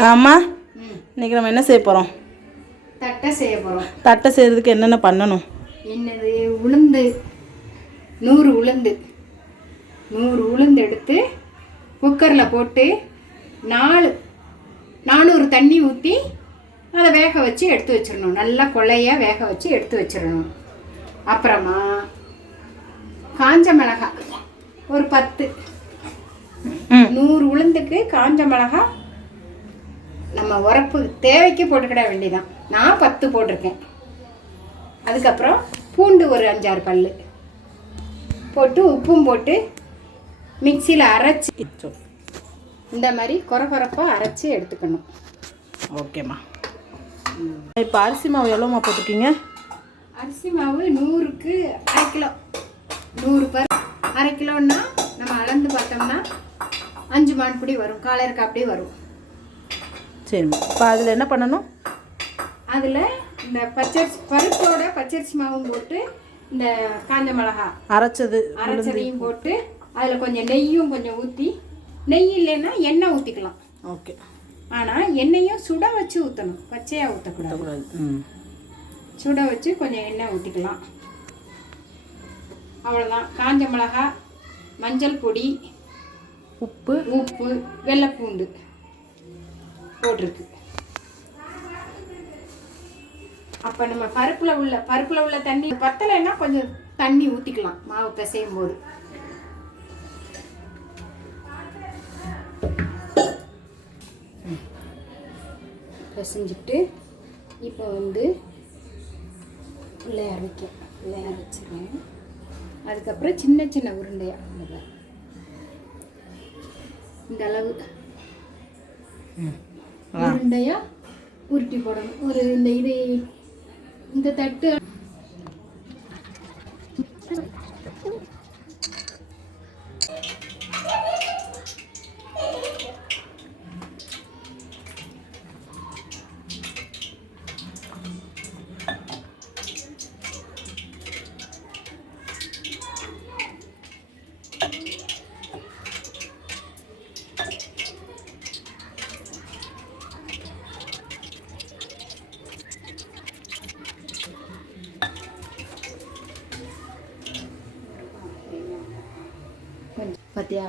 ஆமாம், இன்றைக்கி நம்ம என்ன செய்ய போகிறோம்? தட்டை செய்ய போகிறோம். தட்டை செய்கிறதுக்கு என்னென்ன பண்ணணும்? என்னது, உளுந்து 100 உளுந்து 100 உளுந்து எடுத்து குக்கரில் போட்டு 400 தண்ணி ஊற்றி அதை வேக வச்சு எடுத்து வச்சிடணும். நல்லா கொலையாக வேக வச்சு எடுத்து வச்சிடணும். அப்புறமா காஞ்ச மிளகாய் ஒரு 10, 100 உளுந்துக்கு காஞ்ச மிளகாய் நம்ம உரப்பு தேவைக்கு போட்டுக்கிட வேண்டியதான். நான் 10 போட்டிருக்கேன். அதுக்கப்புறம் பூண்டு ஒரு 5-6 பல் போட்டு உப்பும் போட்டு மிக்சியில் அரைச்சி இந்த மாதிரி கொரப்பாக அரைச்சி எடுத்துக்கணும். ஓகேம்மா. இப்போ அரிசி மாவு எவ்வளோம்மா போட்டிருக்கீங்க? அரிசி மாவு 100க்கு 1/2 கிலோ. 100 பர் 1/2 கிலோன்னா நம்ம அளந்து பார்த்தோம்னா 5 மான்படி வரும். காலையிறக்கு அப்படியே வரும். சரிம்மா. இப்போ அதில் என்ன பண்ணணும்? அதில் இந்த பருப்போட பச்சரிசி மாவும் போட்டு இந்த காஞ்ச மிளகா அரைச்சதையும் போட்டு அதில் கொஞ்சம் நெய்யும் கொஞ்சம் ஊற்றி, நெய் இல்லைன்னா எண்ணெய் ஊற்றிக்கலாம். ஓகே. ஆனால் எண்ணெயும் சுட வச்சு ஊற்றணும், பச்சையாக ஊற்றக்கூடாது. சுட வச்சு கொஞ்சம் எண்ணெய் ஊற்றிக்கலாம். அவ்வளோதான். காஞ்ச மிளகா, மஞ்சள் பொடி, உப்பு, வெள்ளைப்பூண்டு போட்டிருக்கு. அப்போ நம்ம பருப்பில் உள்ள தண்ணி பத்தலைன்னா கொஞ்சம் தண்ணி ஊற்றிக்கலாம் மாவு பிசையும் போது. பிசைஞ்சிட்டு இப்போ பிள்ளையார் வச்சுருவேன். அதுக்கப்புறம் சின்ன சின்ன உருண்டையாக இந்த அளவு உருண்டையாக உருட்டி போடணும். ஒரு இந்த தட்டு பார்த்தியா?